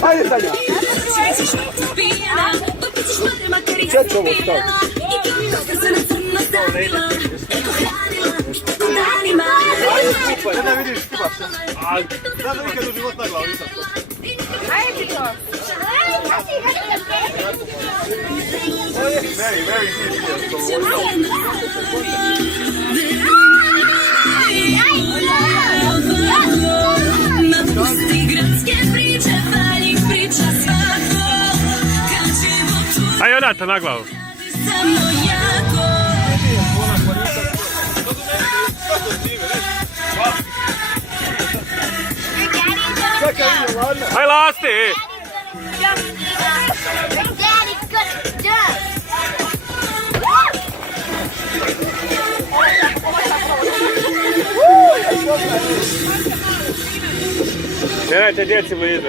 Hayır Tanya. Çek çabuk stop. Она видишь, типа. Надо выкинуть живот на голову. Very, very Aj odate na glavu. Aj lasti! Daddy, good job. Nemojte djeci blizu,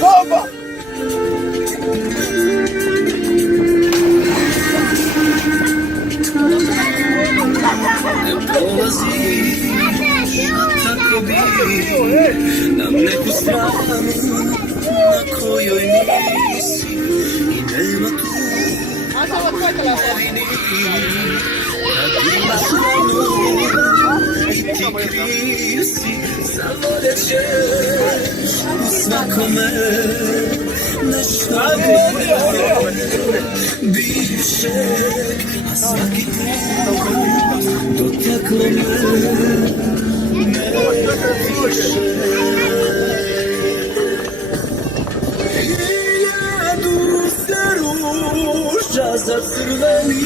Opa! Nam neku stranu na kojoj nisi i nema tu vini. Kad imaš ranu i ti kriv si, zavoljet ćeš u svakome nešto bivšeg, a svaki put dotaklo me. Hiljadu se ruža zacrveni,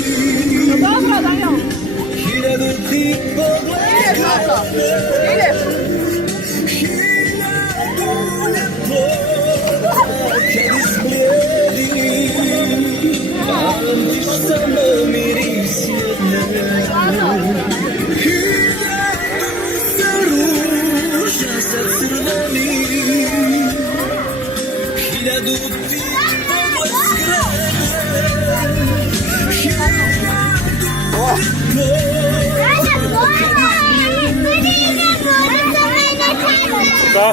hiljadu ti pogleda, hiljadu ljepota kad izbljedi, pamtiš samo miris jedne. Hiljadu ti pogled skrene, Da.